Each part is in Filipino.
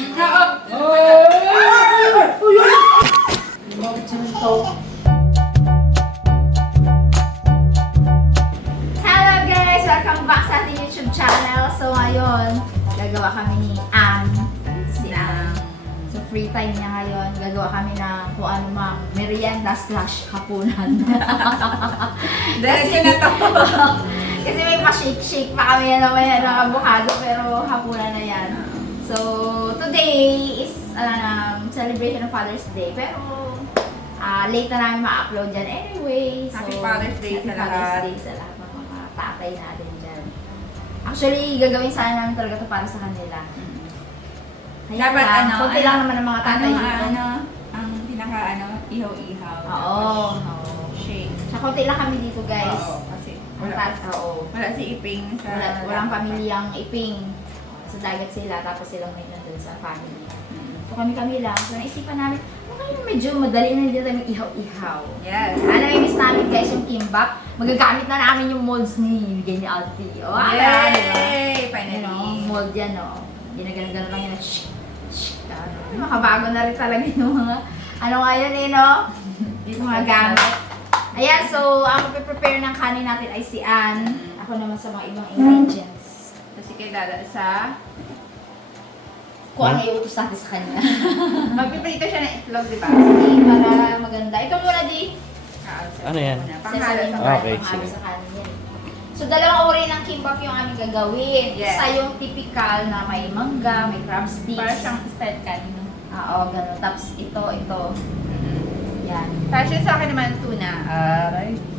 Hello guys! Welcome back sa ating YouTube channel. So ngayon, gagawa kami ni Ann. Si Ann. So free time niya ngayon, gagawa kami ng kung ano mang merienda / hapunan. Diretso na to. Kasi may pa-shake-shake pa kami na may ng avocado pero hapunan na yan. So today is celebration of Father's Day pero late na namin ma-upload dyan anyway. So, Happy Father's Day sa lahat. Happy Father's Day sa lahat ng mga tatay natin dyan. Actually, gagawin sana namin talaga ito para sa kanila. Kaya Dapat lang, konti lang naman ang mga tatay dito. ang pinaka ihaw-ihaw. Oo. Shake. Tsaka konti lang kami dito guys. Oo, kasi wala si Iping. Walang pamilyang Iping. Sa dagat sila, tapos silang may nandun sa family. So kami lang. So naisipan namin, medyo madali na dito tayo ihaw-ihaw. Yes. Namimiss namin guys yung kimbap. Magagamit na namin yung molds ni Bigay ni Alti. O, Yay! Finally. Mold yan, o. Ginagano lang yan. Makabago na rin talaga yung mga, ano ngayon eh, no? Yung mga gamit. Ayan, so, ang prepare ng kanin natin ay si Ann. Ako naman sa mga ibang ingredients. Kasi kay Dada sa... Kung ano yung utos natin sa kanya. Magpiprito siya ng itlog, di ba? Sige, para maganda. Ito muna, di. Ano yan? Panghalo sa Okay, panghalo sige. sa kanin yan. So, dalawang uri ng kimbap yung aming gagawin. Yes. Isa yung typical na may mangga, may crab sticks. Para siyang style kanino. Oo, ganun. Tapos ito. Yan. Tapos yun sa akin naman, tuna.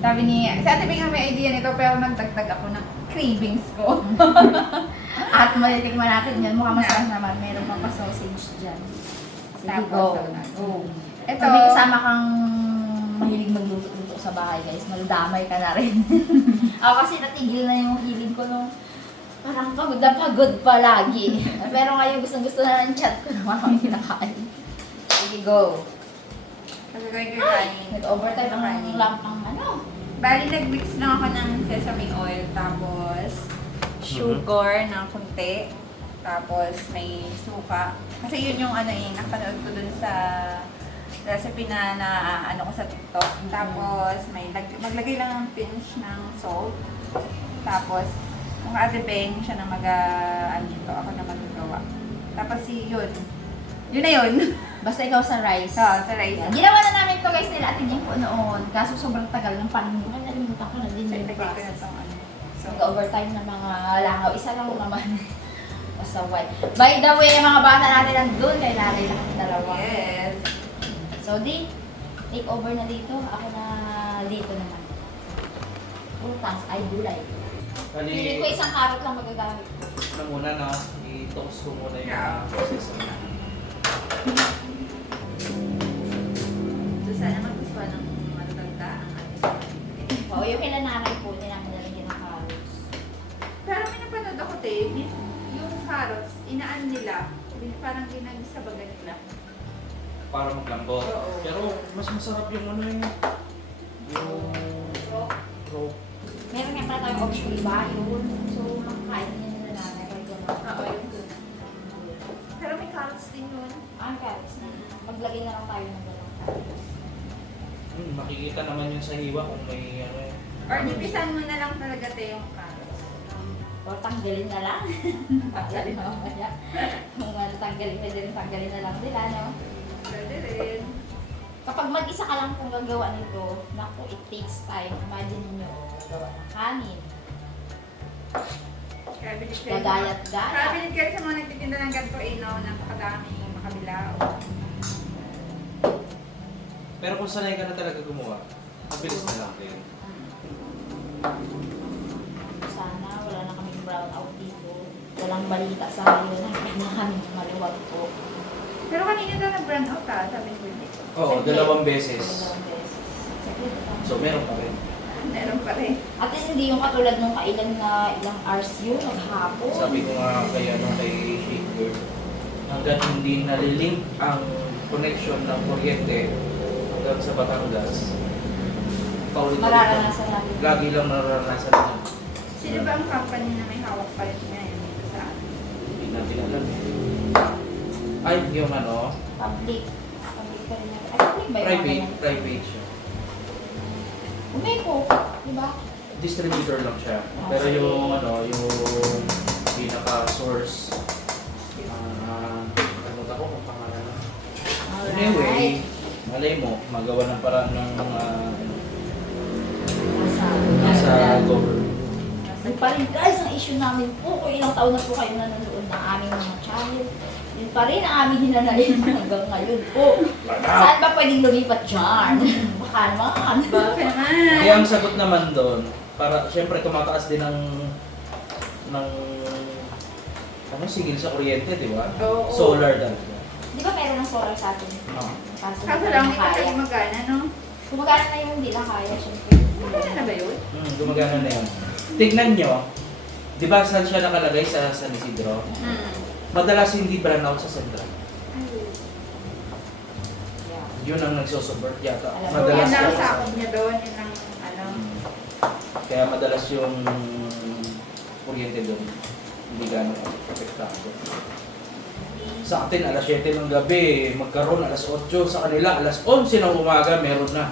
Sabi ni... Sa Ate Bing may idea nito, pero nagdagdag ako ng cravings ko. At malitikman natin yan. Mukhang masarap naman. Meron pang pa-sausage dyan. Sige, go. Go. Ito, Ito, may kasama kang mahilig magluto-luto sa bahay, guys. Maladamay ka na rin. Ako kasi natigil na yung hilig ko nung parang pagod na pagod palagi. Pero ngayon gustong-gusto na ng chat ko na mga kinakain. Sige, go. Magagawin ko yung kanin. Nag-overtime ang lampang ano. Bali, nag-mix lang ako ng sesame oil, tapos sugar ng konti, tapos may suka. Kasi yun yung napanood ko dun sa recipe na ano ko sa TikTok. Tapos maglagay lang ng pinch ng salt. Tapos yung Ate Beng siya na ako na magagawa. Tapos yun na yun. Basta ikaw sa rice. So, sa rice. Yan. Ginawa na namin ito guys nila atin yung po noon. Kaso sobrang tagal ng panahon. Nalimutan ko na din So, yung ilagay ko na process. itong So, nag-overtime ng mga langaw. Isa lang naman. Basta white. By the way, yung mga bata natin nandun. Kaya natin lang dalawa. Yes. So, take over na dito. Ako na dito naman. Prutas ay gulay. Pili ko isang carrot lang magagamit ko. Ano muna, no? I-toast ko muna yung Yeah. process na. So, sana magustuhan ng mataganda ang ating Oo, yung kailan nanay po, hindi namin nalagyan ng carrots. Pero may napanood ako, yung carrots, inaan nila, parang ginagsabagan nila. Para maglambot. Oo. Pero mas masarap yung ano yung raw. Meron nga pala tayong option, iba yun. So, makakain niya nila nanay. Kaya gano'n. Oo, yung tuna. Pero may carrots din yun. Carrots na. Maglagay na lang tayo ng dalawang carrots. Makikita naman yun sa hiwa kung may ano eh. Or nipisan mo na lang talaga yung carrots. Or tanggalin na lang. Tanggalin na lang kaya. Kung ano, tanggalin na lang nila, no? Pwede rin. Kapag mag-isa ka lang kung gagawa nito, naku, it takes time. Imagine niyo gagawa ng kanin. Gagayat. Cabinet kayo sa mga nagtitinda ng ganito, napakadami, makabilao. Pero kung sanay ka na talaga gumawa, mabilis na lang din. Sana wala na kaming brown out dito. Walang balita sa ngayon. Hindi na kami maluwag po. Pero kanina daw nag-brand out sabi ni Willie. Oo, dalawang beses. Dalawang beses. So meron pa rin. Meron pa rin. At least hindi yung katulad nung kailan na ilang hours yun, naghapon. Sabi ko nga kay Shaker, hanggat hindi nalilink ang connection ng kuryente hanggang sa Batangas, paulit-ulit lang. Mararanasan natin. Lagi lang nararanasan natin. Sino ba ang company na may hawak pa rin ngayon dito sa atin? Hindi natin alam. Ay, yung ano, Public. Public pa rin yan. Ay, public ba yung mga private, ganyan? private siya. Umeco, di ba? Distributor lang siya. Pero yung ano, yung pinaka-source, ano ako kung pangalan na. Anyway, malay mo, magawa ng paraan ng nasa government. Yun pa rin guys, ang issue namin po, kung ilang taon na po kayo nanonood ng aming mga channel, yun pa rin ang aming hinanayin hanggang ngayon po. Saan ba pwedeng lumipat dyan? Baka naman. Baka naman. Kaya ang sagot naman doon, para siyempre tumataas din ng ano, sigil sa kuryente, di ba? Oo. Solar talaga. Di ba meron ng solar sa atin? Oo. Kaso Kaso hindi lang, na hindi pa kaya. tayo magana, no? Gumagana na yung hindi na kaya, syempre. Magana na ba yun? Gumagana na yun. Tignan nyo, di ba saan siya nakalagay sa San Isidro? Madalas hindi brand out sa Central. Yeah. Yun ang nagsusupport yata. Alam mo, So, Madalas yan lang yata sa sa- akin niya doon, yun ang ano. Kaya madalas yung kuryente doon hindi gano'ng apektado. Sa atin, alas 7 ng gabi, magkaroon alas 8, sa kanila alas 11 ng umaga, meron na.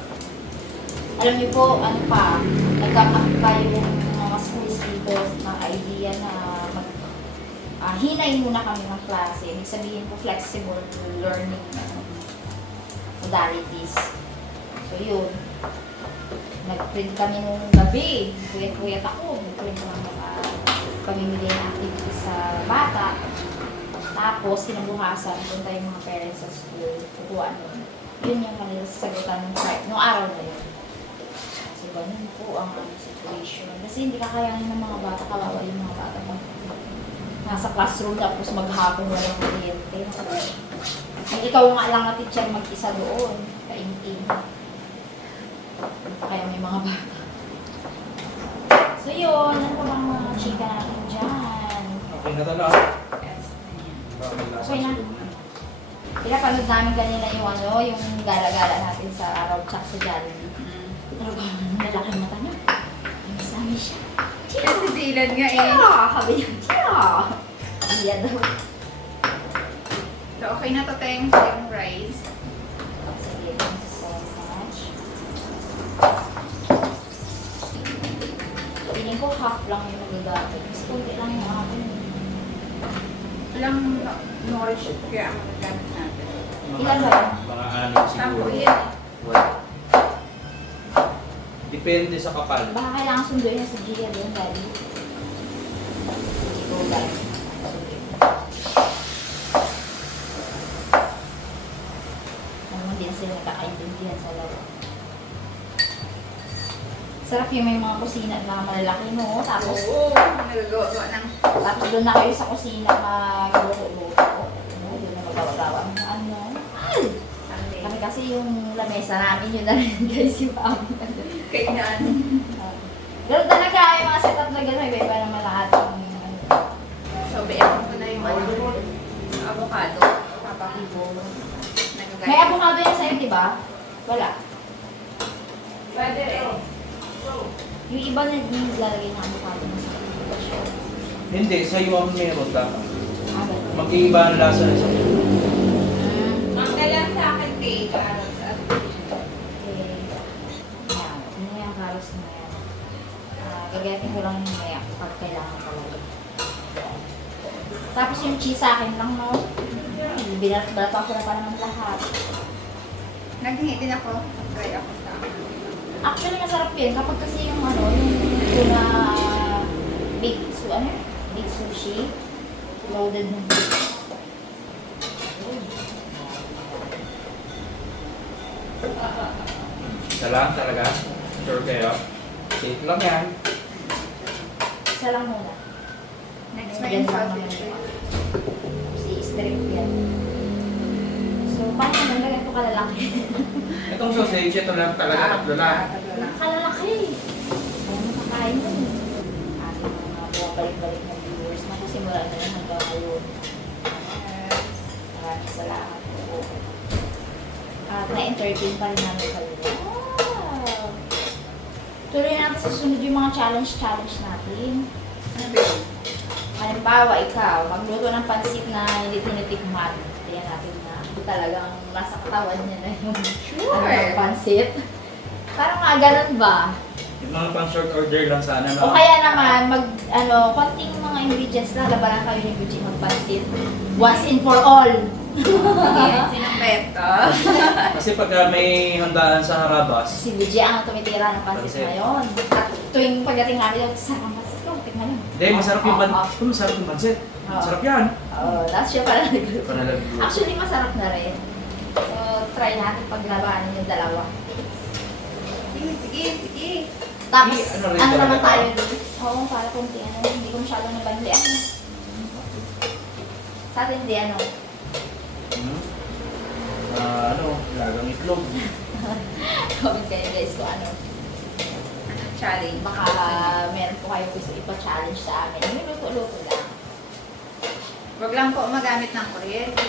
Alam niyo po, ano pa, nagkakaroon pa yung mga schools dito ng idea na hinay muna kami ng klase. Ibig sabihin po, flexible learning modalities. So yun, nag-print kami nung gabi. Kuyat-kuyat ako, nag-print ng mga pamimigay na activities sa bata. Tapos, kinabukasan, punta yung mga parents sa school, kukuha nun. Yun yung kanila sasagutan ng site, nung araw na yun. So, ganun po ang situation. Kasi hindi kakayanin ng mga bata, kawawa yung mga bata pa. Nasa classroom tapos maghapon walang kuryente. Ay, ikaw nga lang na teacher mag-isa doon, kainting. Kaya may mga bata. So yun, ano pa bang mga chika natin dyan? Okay na talaga. Baka may lasa Okay na. sa loob na. Pinapanood namin kanina yung ano, yung gala-gala natin sa Araw Chak sa Jollibee. Pero malaki mata niya. Ay, masami siya. Kasi Dylan nga eh. Tiya! Sabi niya, tiya! Iya daw. So, okay na to, thanks. Yung rice. Sige, thank you so much. Feeling ko half lang yung nagagamit. Mas kunti lang yung akin. Walang nourish kaya ang magagamit natin. Ilan ba yun? Mga anim siguro. Sampo yan. Wala. Depende sa kapal. Baka kailangan sunduin niya sa Gia doon, Daddy. Go, guys. Ano, hindi na sila nagkakaintindihan sa laro. Sarap yung may mga kusina na malalaki, no? Tapos, Oo, nagagawa ng tapos doon na kayo sa kusina magluto-luto. No? Doon na magawa-gawa. Ano? Ay! Kami kasi yung lamesa namin, yun na rin guys, yung amin. kainan. Pero talaga, yung mga setup na gano'n, iba-iba naman lahat yung So, bayan ko na yung ano, avocado. papakibo. Nagagaya. May avocado yan sa'yo, di ba? Wala. Pwede rin. Yung iba na nilalagay ng avocado na sa kibo. Hindi, sa iyo ang meron dapat. Ganun. Mag-iiba ang lasa sa iyo. Ang kailangan sa akin cake, carrots at Okay. Ayan. Ano yung carrots na yan? Gagayatin ko lang yung maya pag kailangan talaga. Tapos yung cheese sa akin lang, no? Binat-balatan ko na pa naman lahat. naghingi din ako. Try ako sa akin. Actually, masarap yun. Kapag kasi yung ano, yung tuna big sushi, loaded ng beef. Isa lang talaga. Sure kayo. Safe lang yan. Isa lang muna. Next Yan na yung lang sausage. naman. Si strip yan. So, paano naman ganyan ito kalalaki? Itong sausage, ito lang talaga, tatlo lang. Tatlo lang. Kalalaki! Kaya makakain mo. Ating mga bumabalik-balik na viewers na simula na yung hanggang ngayon. Maraming salamat po. At na-entertain pa rin namin kayo. Wow! Tuloy natin sa sunod yung mga challenge natin. Ano ba yun? Halimbawa, ikaw, magluto ng pansit na hindi tinitikman. tingnan natin na talagang nasa katawan niya na yung Sure. pansit. Parang nga ganun ba? Yung mga pang short order lang sana. O kaya naman, konting mga ingredients na, labanan kayo ni Gucci magpansit. Once and for all. Sige, sinong beto? Kasi pagka may handaan sa harabas, Si Gucci ang tumitira ng pansit Pansit. ngayon. At tuwing pagdating namin, yung sarap ang pansit ko, tikman yun. hindi, masarap yung pansit. Masarap yung pansit. Masarap yan. Tapos siya pala nagluto. Panalagluto. Actually, masarap na rin. So, try natin paglabaan yung dalawa. Sige. Tapos, Ano rin ano talaga naman to? tayo dun? Oo, para kung hindi ko masyadong nabanlian. Sa atin, hindi ano. Lagang itlog. Comment kayo guys kung ano. Anong challenge? Baka meron po kayo gusto ipa-challenge sa amin. Yung luto-luto lang. Wag lang po magamit ng kuryente.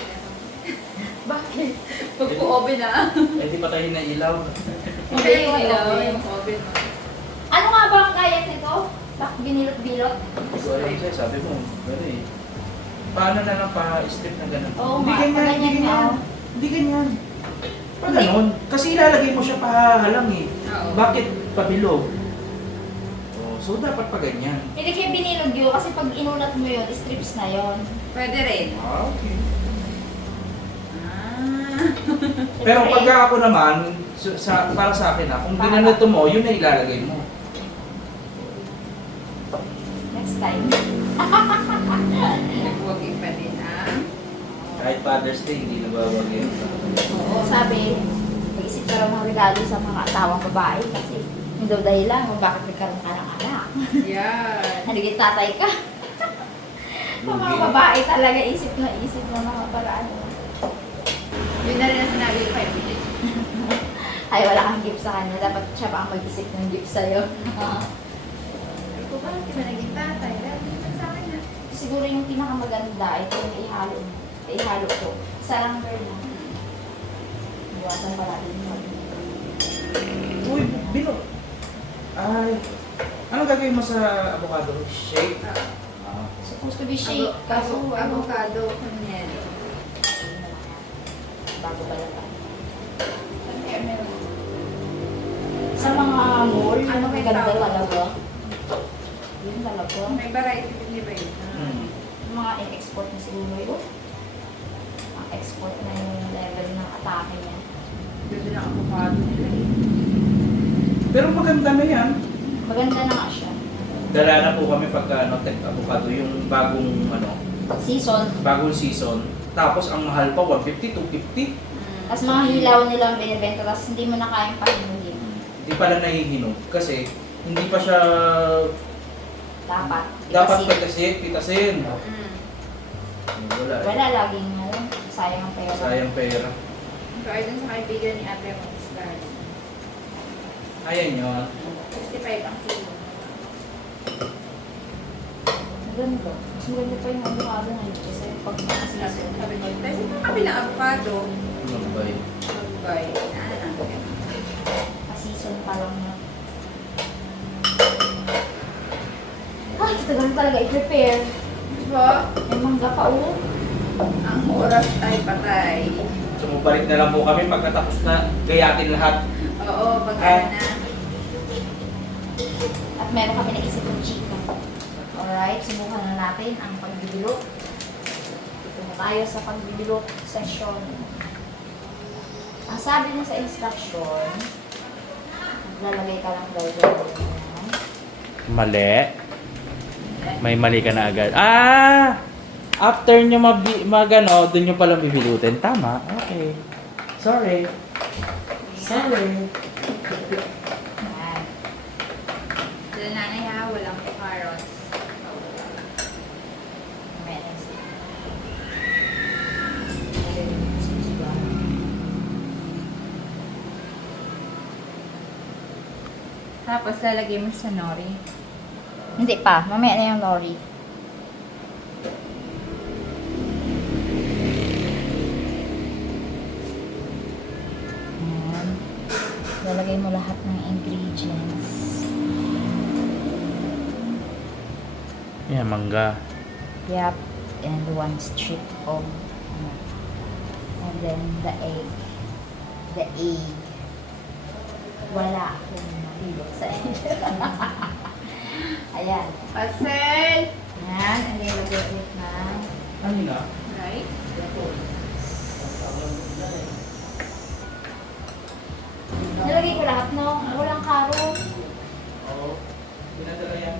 Bakit? Pag po oven na. Eh, di pa tayo na ilaw. Hindi yung oven. yung oven mo. Ano nga ba ang gayat nito? Bakit binilot-bilot? So, ayun siya, sabi mo, gano'n eh. Paano na lang pa-strip na gano'n? Oo Hindi nga, ganyan, ganyan hindi ganyan. nga. Hindi ganyan. Pa gano'n. Kasi ilalagay mo siya pahalang eh. Oo. Bakit pabilog? Oh, so, dapat pa ganyan. Hindi kayo binilog yun kasi pag inulat mo yun, strips na yun. Pwede rin. Ah, okay. Ah. Pero pagka ako naman, para sa akin kung binaluto mo, yun na ilalagay mo. Next time. Nagwagi pa din ah. Kahit Father's Day, hindi nabawagin. Oo, sabi, mag-isip ka raw ng regalo sa mga asawang babae kasi yung daw dahilan kung bakit nagkaroon ka ng anak. Yan. Nagiging tatay ka. Ang mga Lugi. babae talaga isip na mga paraan. Yun na rin ang sinabi ko kay Bilis. Ay, wala kang gift sa kanya. Dapat siya pa ang mag-isip ng gift sa'yo. Ikaw ba lang kina naging tatay? Dahil naman sa akin na. Siguro yung pinakamaganda, ito yung ihalo ko. Isa lang girl lang. Iwasan pala din yun. Uy, Bino. Ay, ano gagawin mo sa avocado? Shake? Ah. Supposed to be shake. Kaso, Avocado kanyan. bago ba lang tayo? Sa mga mall, Ano may ganda tawag? talaga. Yun talaga. May variety din di ba yun? Yung mga in-export na siguro yun. Ang export na yung level ng atake niya. Ganda ng avocado nila eh. Pero maganda na yan. Maganda na nga siya. Dala na po kami pagka tech avocado, yung bagong season. Tapos ang mahal pa, 150, 250. Tapos mga hilaw nila ang binibenta, tapos hindi mo na kayang pahinuhin. Hindi pala nahihinog kasi hindi pa siya Dapat. dapat Itasin. pitasin. Wala. Wala laging sayang ang pera. Sayang pera. So, ay dun sa kaibigan ni Ate Rose Darling. Ayan yun. 65 ang kilo. Maganda. Mas maganda pa yung avocado na yun kasi pag nakasisin. Sabi ko, kasi ito kami ng avocado. Ano ba yun? Magbay. Ano natin? Season pa lang na. Ay, tagal talaga i-prepare. Diba? May mangga pa Ang oras ay patay. Sumubalik na lang po kami pagkatapos na gayatin lahat. Oo, pag Ah. na. At meron kami naisip ng chika. Alright, subukan na natin ang pagbibilot. Dito na tayo sa pagbibilot session. Ang sabi niya sa instruction, lalagay ka lang daw dyan. Mali. May mali ka na agad. Ah! After nyo magano, dun nyo palang bibilutin. Tama. Okay. Sorry. Sorry. Yan. Sila nanay ha, walang carrots. Meron siya. Tapos lalagay mo sa nori. Hindi pa, mamaya na yung nori. Ayan. Lalagay mo lahat ng ingredients. Yeah, mangga. Yep. And one strip of And then the egg. The egg. Wala akong mahilot sa egg. Ayan. Pasel! Ayan. And then lagay ulit na. Kanina? Rice. Nalagay ko lahat, no? Walang carrot. Oo. Pinadala yan.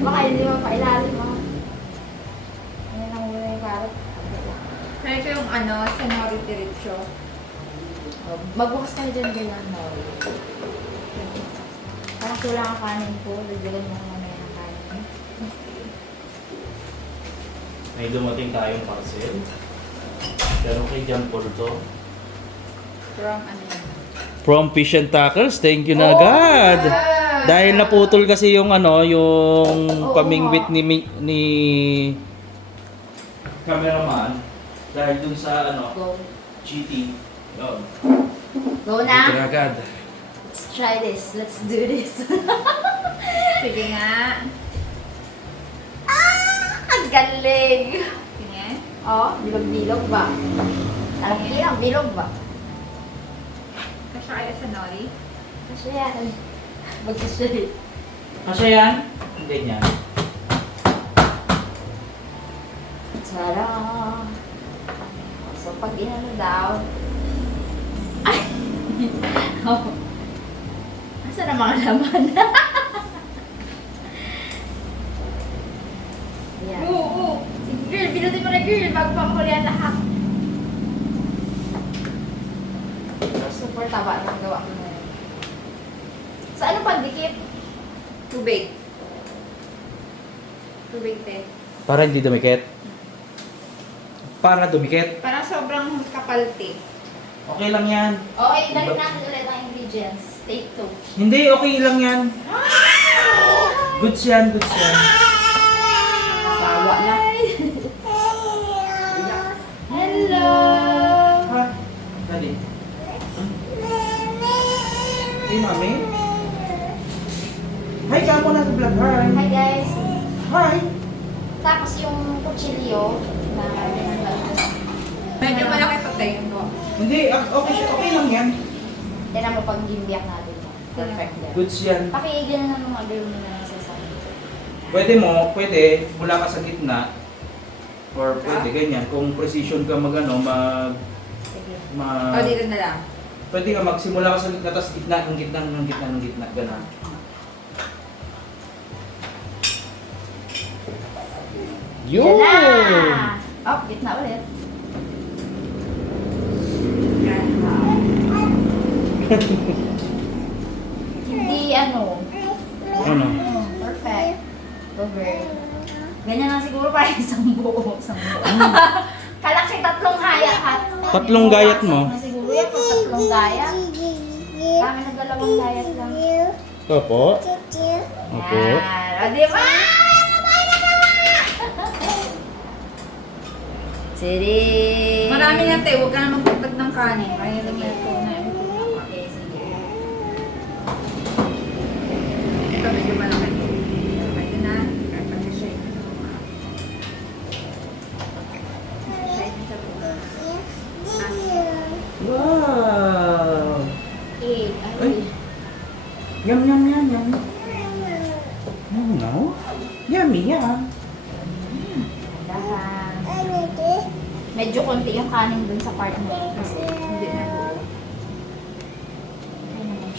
Baka hindi mo pailalim, mo. Ayan ang muna yung carrot. Try ko yung Senori Diretso. Magbukas kayo dyan ganyan, no? Parang kulang ang kanin ko. Dagdagan mo mamaya ng kanin. May dumating tayong parcel. Pero kay John Paul to. From ano yan? From Fish and Tackles, thank you na agad. Dahil naputol kasi yung yung Oo pamingwit nga. ni cameraman dahil dun sa Go. cheating. Yun. Go Dito na. na agad. Let's try this. Let's do this. Sige nga. Ang galing! Sige. Oh, bilog-bilog ba? Alam niyo ang bilog ba? Kasya kaya Senori. Kasi yan. Magkasya. Kasya yan? Hindi niya. Tara! So, pag inano daw, ay! Oh. Asa na mga laman? Ayan. Oo. Sige, girl, binutin mo na girl, bago pa makulian lahat. Super taba ng gawa ko na yun. Sa ano pandikit? Tubig. Tubig, te. Para hindi dumikit? Para dumikit? Parang sobrang kapal, te. Okay lang yan. Okay, balik natin ulit ang ingredients. Take 2. Hindi, okay lang yan. Goods yan, goods yan. Sawa na. Hello! Ha? Dali. Hey, mami. Hi, kapo na sa vlog. Hi. Hi guys! Hi. Tapos yung kutsilyo na Medyo malaki to, te. Hindi, okay siya. Okay lang yan. yan ang pag gimbiyak natin. Perfect yan. Goods yan. Pakigyan na ng mga girl mo na sa sabi. Pwede, mula ka sa gitna. Or pwede, ganyan. Kung precision ka mag Sige. O, dito na lang. Pwede ka magsimula ka sa gitna, tapos gitna, ng gitna, ng gitna, ng gitna. Ganun. Yan na! Oh, gitna ulit. Yan. Hindi ano. Ano? Perfect. Over. Ganyan lang siguro para isang buo. Isang buo. Kala kasi tatlong hayat ha. Tatlong gayat mo? Na siguro yan kung tatlong gayat. Kami na dalawang gayat lang. Opo. Opo. Yan. O diba? Siri. Marami na, te. Huwag ka na magpagpag ng kanin. Kaya lang ito na. Okay, sige. Ito, medyo malaki. Pwede na. Pag-shade. Shade sa buo. Wow! Eh, Ay. Yum, yum, yum, yum. No? Yummy, yum. dahan. Medyo konti yung kanin dun sa part mo. Kasi Hindi na buo. ay naman.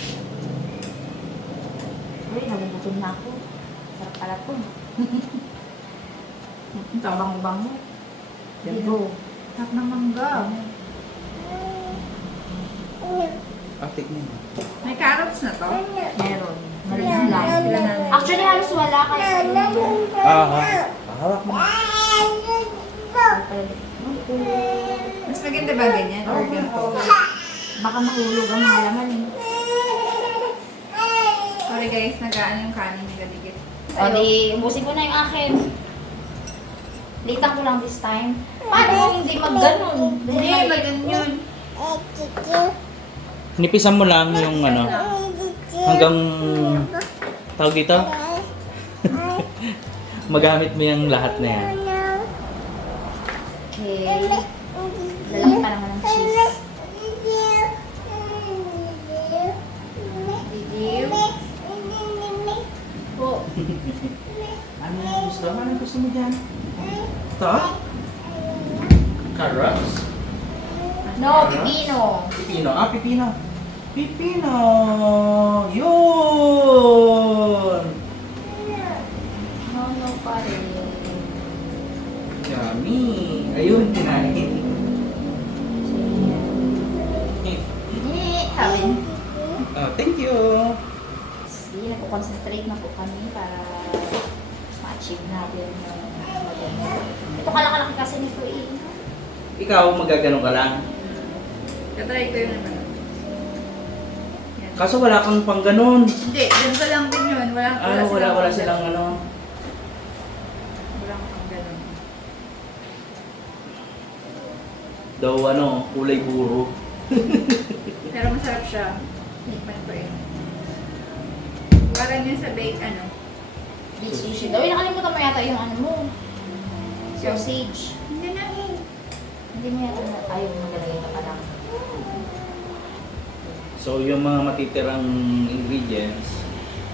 Uy, nagugutom na ako. Sarap pala to. Tabang-bango. Dito. Sarap ng mangga. Atik mo. May carrots na to. Meron. Maliit lang. Actually, halos wala kaya. Hawak mo. Mas maganda ba ganyan? Or ganito? Baka mahulog ang mga laman eh. Sorry guys, nag-ano yung kanin ni Gadigit. O di, ubusin ko na yung akin. Litan ko lang this time. Paano kung hindi mag-ganon? Hindi, maganyan. Nipisan mo lang yung hanggang tawag dito. Magamit mo yung lahat na yan. Okay. Lalaki pa naman ng cheese. Didiw. Po. Ano yung gusto? Ano yung gusto mo dyan? Ito? Carrots? No, pipino. Pipino. Ah, pipino. Pipino! Yun! No pa rin. Yummy! Ayun, kinain. Sabi. Oh, thank you! See, nagko-concentrate na po kami para ma-achieve natin yung maganda. Ito kalaki kasi nito eh. Ikaw, magaganon ka lang. Katry ko yun naman. Yan. Kaso wala kang pang ganon. Hindi, ganito lang din yun. Wala silang ano. Walang pang ganun. Daw ano, kulay buro. Pero masarap siya. Tikman ko eh. Parang yun sa bake Beef sushi daw. Uy, nakalimutan mo yata yung ano mo. Sausage. Hindi na. Hindi mo yata ayaw magalagay ka pa lang. So, yung mga matitirang ingredients,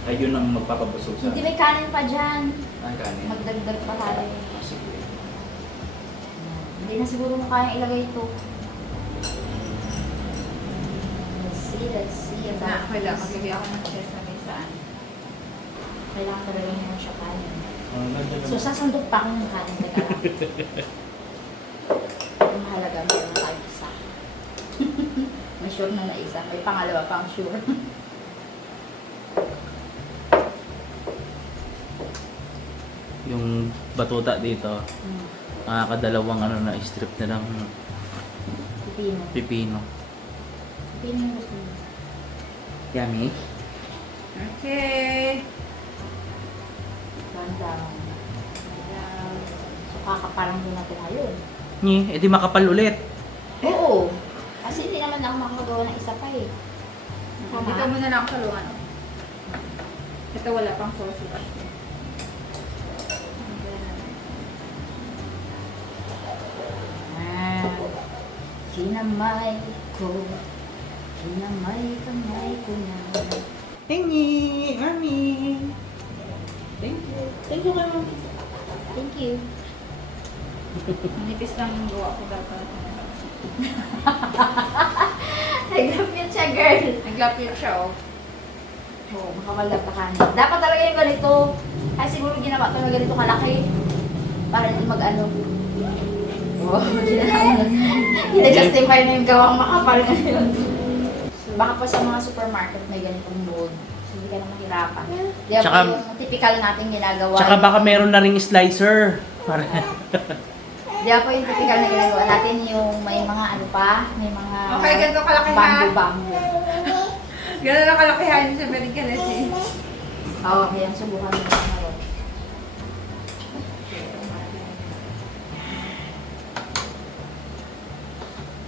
ay yun ang magpapabusog sa Hindi may kanin pa dyan. ang kanin. Magdagdag pa tayo. Sige. Hindi na siguro mo kayang ilagay ito. Let's see. Na, wala. Magbibigay ako ng sesame saan. Kailangan talaga mo siya kanin. Nandiyan So, naman. sasandok pa ako ng kanin. Teka lang. Ang mahalaga, meron tayo isa. May sure na isa. May pangalawa pang sure. Yung batuta dito, nakakadalawang ano na strip na ng Pipino. pipino. Pipino yung gusto mo. Yummy. Okay. One down. So, kakaparang din natin ngayon. Edi makapal ulit. Oo. Kasi hindi naman ako makakagawa ng isa pa eh. Tama. Dito muna lang ako sa luwan. Ito wala pang sausage. Kinamay ko. Kinamay kamay ko na. Tingy! Mami! Thank you. Thank you kayo. Thank you. Nipis lang yung gawa ko dapat. Nag-lapit siya, girl. Naglapit siya oh. Oo, makawalag ka kanin. Dapat talaga yung ganito. Ay, siguro ginawa ito na ganito kalaki. Para hindi mag-ano. Oo, gina-justify na yung gawang makapal ngayon. Baka pa sa mga supermarket may ganitong mold. So, hindi ka na mahirapan. Di ba Tsaka- yung typical natin ginagawa. Tsaka baka meron na ring slicer. Para Di ba po yung typical na ginagawa natin yung may mga ano pa, may mga Okay, ganito kalaki ha. bamboo. Gano'n lang kalakihan yung sa American kasi. Oo, kaya subukan mo na rin.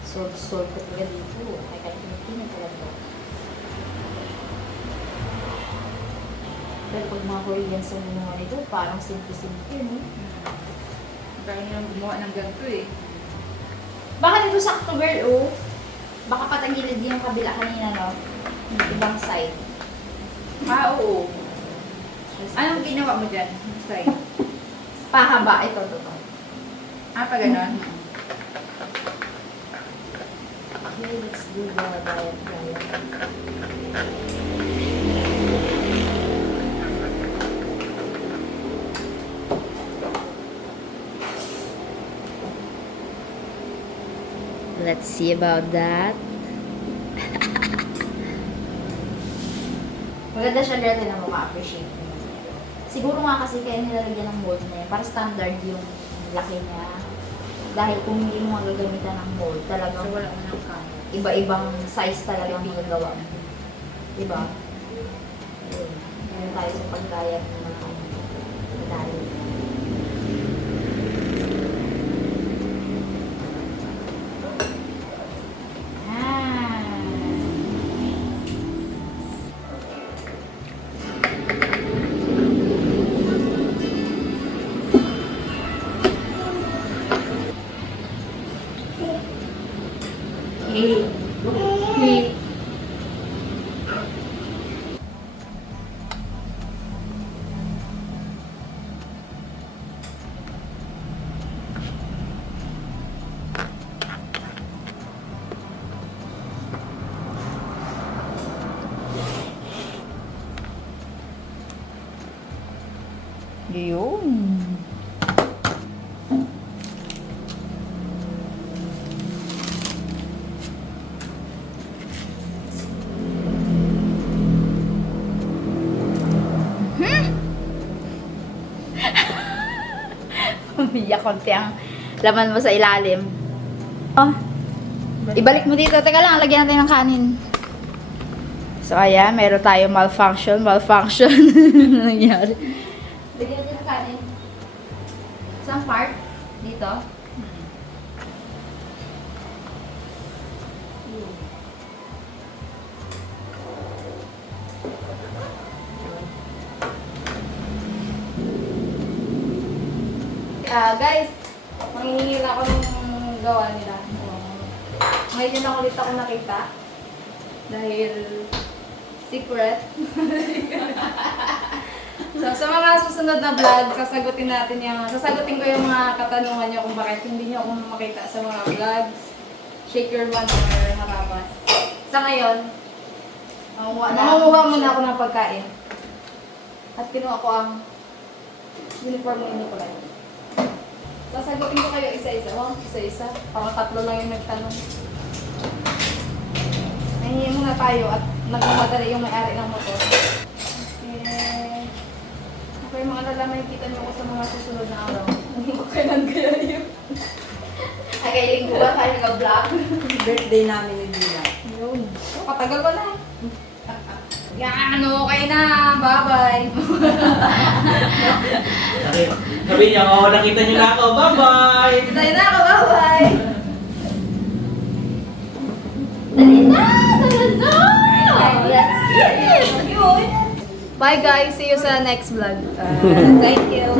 Salt ko talaga dito. Ay, kahit pinipinit talaga. Pero pag mga Korean sa mga nito, parang simple-simple, no? Kaya nyo gumawa ng ganito eh. Baka dito sakto, girl, oh. Baka patagilid din yung kabila kanina, no? Yung ibang side. Ah, oo. Anong ginawa mo dyan? Side. Pahaba, ito. Ah, pa ganon? Okay, let's do the diet. Let's see about that. Maganda siya, girl, din mo ka-appreciate mo. Siguro nga kasi kaya nilalagyan ng mold na yan, para standard yung laki niya. Dahil kung hindi mo nga gagamitan ng mold, So, talagang wala mo ng kaya. iba-ibang size talaga ang magagawa mo. Diba? Ayun. Ngayon tayo sa paggaya ng mga medalyo. Yun. Umiyak konti ang laman mo sa ilalim. Oh, ibalik mo dito. Teka lang, lagyan natin ng kanin. So, ayan, meron tayo malfunction. Ano nangyari? Lagyan natin ng kanin. Saan part? Dito? Guys, mangingin ako ng gawa nila. Ngayon lang ulit ako nakita. Dahil secret. So, sa mga susunod na vlog, sasagutin ko yung mga katanungan nyo kung bakit hindi nyo ako makita sa mga vlogs. Shake your one or harapas. Sa ngayon, mangunguha muna ako ng pagkain. At kinuha ko ang uniform ni Nicolay. Sasagutin ko kayo isa-isa. Isa-isa. Parang 3 lang yung nagtanong. Nahingi muna tayo at nagmamadali yung may-ari ng motor. Okay. Okay, mga lalaman kita niyo ko sa mga susunod na araw. Kailan kaya yun? Ay, kaya linggo ba tayo nag-vlog? Birthday namin ni Dina. Yun. So, katagal ko na. Yan, okay na. Bye-bye. Sabi niya, oh, nakita niyo na ako. Bye-bye! Tayo na ako. Bye-bye. Dali na! Let's get it! Bye guys! See you sa next vlog. Thank you!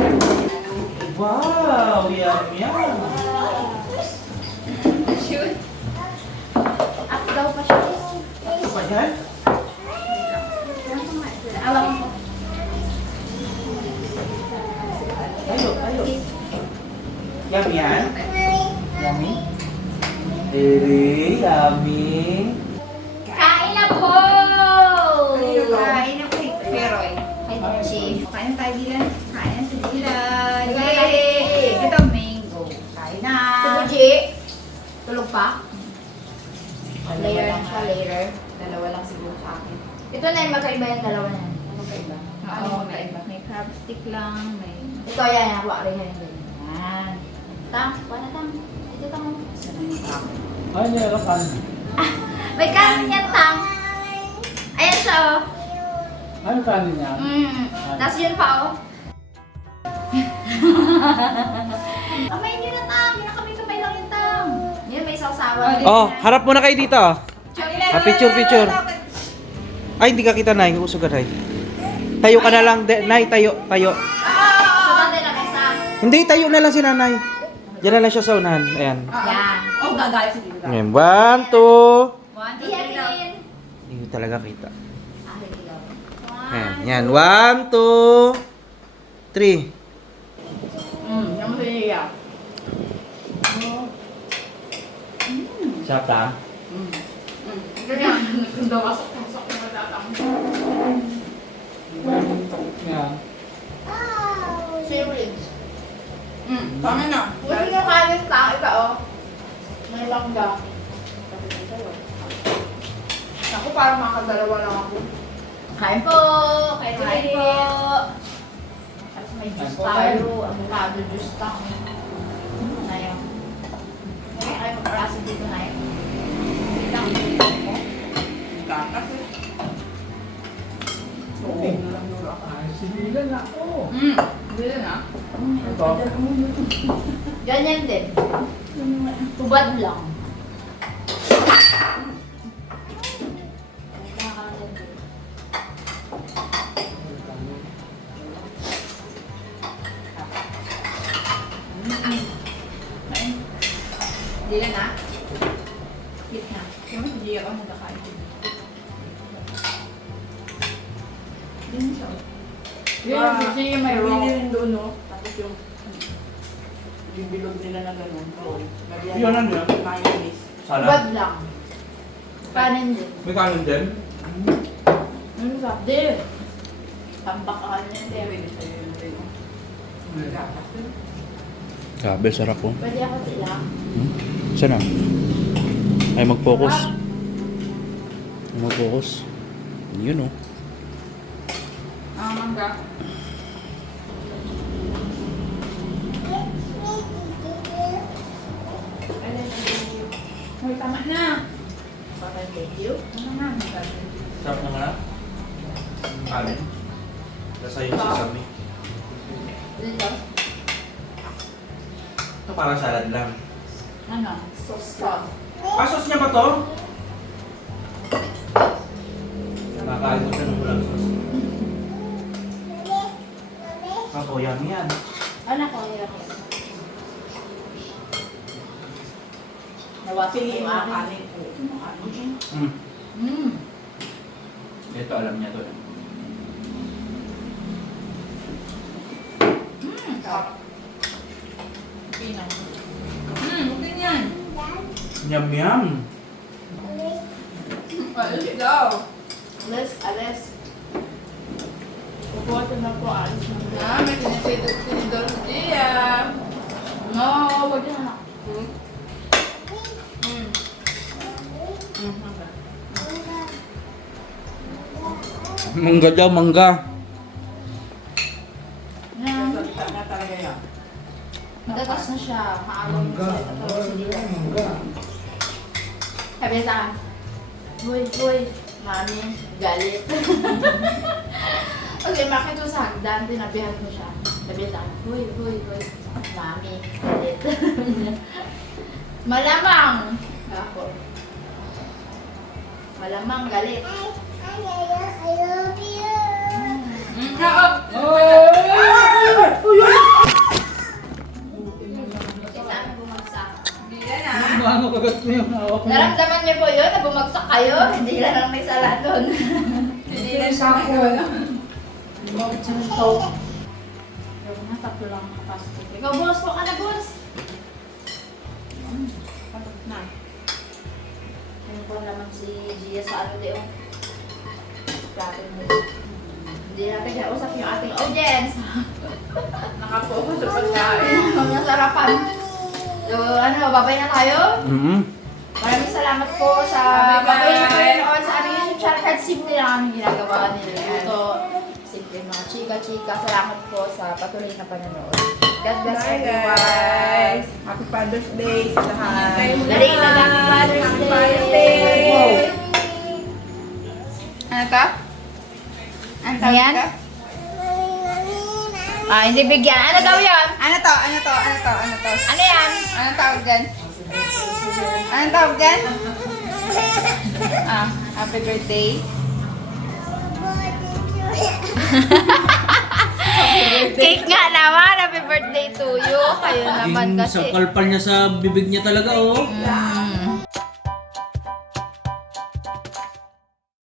Wow! Yum, yum! Shoot! Up daw pa siya. Ano ba yan? Alam mo. Tayo. Yum yan? Yummy? Very yummy. Kain na po! Kain na po. Pero eh. Kain na chief. Kain tayo Dila. Kain sa Dila. Yay! Ito mango. Kain na. Si Buji, tulog pa? Later na siya, later. Dalawa lang siguro sa akin. Ito na yung magkaiba yung dalawa niya. Ano kaiba? Oo, may crab stick lang. May... Ito yan, hawak rin yan. Yan. Tang, paano tang? Ito tang. Ay, nilalakan. May kanin yan, tang. Ayan siya, oh. Ano kanin niya? Tapos yun pa, oh. Kamay niyo na, tang. Kinakamay-kamay lang yung tang. Yun, may sausawa. Oh, harap muna kayo dito. Picture. Ay, hindi ka kita, Nay. Usog ka, Nay. Tayo ka na lang. Nay, tayo. So, natin lang isa. Hindi, tayo na lang si Nanay. Diyan na lang siya sa unahan. Ayan. Yan. Oh, gagawin si Dila. Ngayon, 1, 2. One, two, Iyan, three, now. iyan. Hindi ko talaga kita. Ah, hindi daw. Ayan. Yan. 1, 2, 3. Yung masaya. Sarap ta? Ganyan. Nagkunda wasok ng matatang. Yeah. Siblings. Tama na. Gusto nyo kanin tang, ika, oh. May langga. Ako parang makadalawa lang ako. Kain po! Kain po! Tapos may juice tayo. Avocado juice tayo. Ngayon. Ngayon kayo mag-arasa dito na yun. Kakas eh. Sibilan ako. Dila na. Ito. Ganyan din. Tubad lang. Dila na. Gitna. Kaya mas hindi ako nagkakain. Yun siya. Yun, gusto niyo may raw. Hindi rin doon, no? Tapos yung bilog nila na gano'n, roll. Lagyan Yun, ano ng yun? mayonnaise. Salad. Bad lang. Kanin din. May kanin din? Sarap din. Tambak ka kanin din. Pwede sa'yo yun rin. Gatas yun. Grabe, sarap po. Pwede ako sila. Sana? Ay, mag-focus. Ay, mag-focus. Yun, oh. Mangga. Hoy, tama na. Bakit thank you? Ano na? Sarap naman na. Kanin. Nasa yung sesame. Dito. Ito parang salad lang. Ano? Sauce. Sauce niya ba to? Nakakain ko siya ng walang sauce. Ako, yummy yan. Anak ko, hirap yan. Nawasin Piliin yung mo akin. kanin po. Kanin. Mm. Ito, alam niya to. Sarap. Pinang. Okay yan. Yum, yum. Alis daw. Alis. Pupuwatin na po, alis na po. May tinidor siya. No, wag na anak. Mangga daw, mangga. Yan. Salita na talaga yan. Madagas na siya. Maagaw na siya. Tatawag sa dito. Sabi sa akin, Hoy, mami, galit. Okay, makita ko sa hagdan, tinabihan ko siya. Sabi sa akin, Hoy, mami, galit. Malamang! Ako. Malamang galit. Isa na bumagsak. Hindi na. Ano kagat mo yung hawak mo? Naramdaman niyo po yun na bumagsak kayo? Hindi lang may sala doon. Hindi na siya ako. Bakit siya nito? Pero na, tatlo lang nakapasok. Ikaw, boss, po ka na, boss. Pasok na. Ano po naman si Gia sa ano di oh. Plato mo. Hindi natin kinausap yung ating audience. Nakapokus sa pagkain. Huwag na sarapan. So, ano, babay na tayo? Maraming salamat po sa Bye-bye. patuloy na panonood sa aming YouTube channel. Kahit simple lang ang ginagawa nila. Ito, simple mga chika-chika. Salamat po sa patuloy na panonood. God bless Bye everyone. guys. Happy Father's Day sa lahat. Dali na lang Father's Happy Day. Father's Day. Ano ka? Ano tawag Ayan. ka? Ah, hindi bigyan. Ano daw yan? Ano to? Ano to? Ano to? Ano to? Ano yan? Anong tawag dyan? Anong tawag dyan? Happy birthday. Cake nga naman. Happy birthday to you. Kayo naman kasi. Sa kalpal niya sa bibig niya talaga, oh. Mm.